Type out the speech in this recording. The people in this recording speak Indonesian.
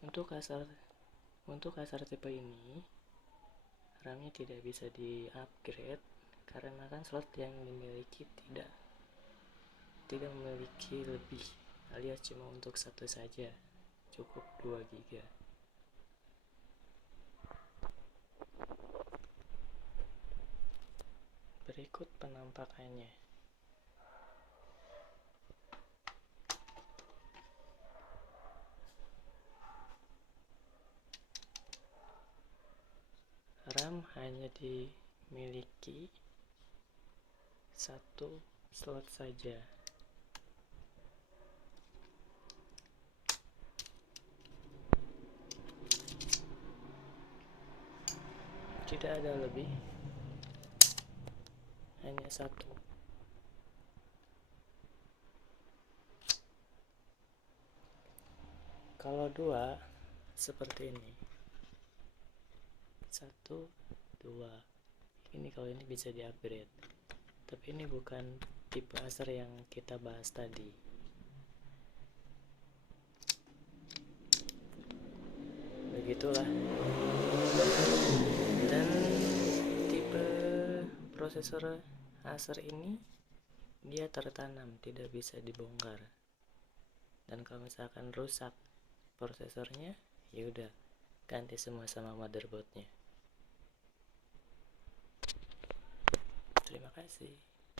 Untuk Acer tipe ini, RAM-nya tidak bisa di-upgrade karena kan slot yang dimiliki tidak memiliki lebih, alias cuma untuk satu saja, cukup 2 GB. Berikut penampakannya. RAM hanya dimiliki satu slot saja. Tidak ada lebih, hanya satu. Kalau dua, seperti ini. 1, 2. Ini kalau ini bisa di-upgrade. Tapi ini bukan tipe Acer yang kita bahas tadi. Begitulah. Dan tipe prosesor Acer ini dia tertanam, tidak bisa dibongkar. Dan kalau misalkan rusak prosesornya, ya udah ganti semua sama motherboardnya. Terima kasih.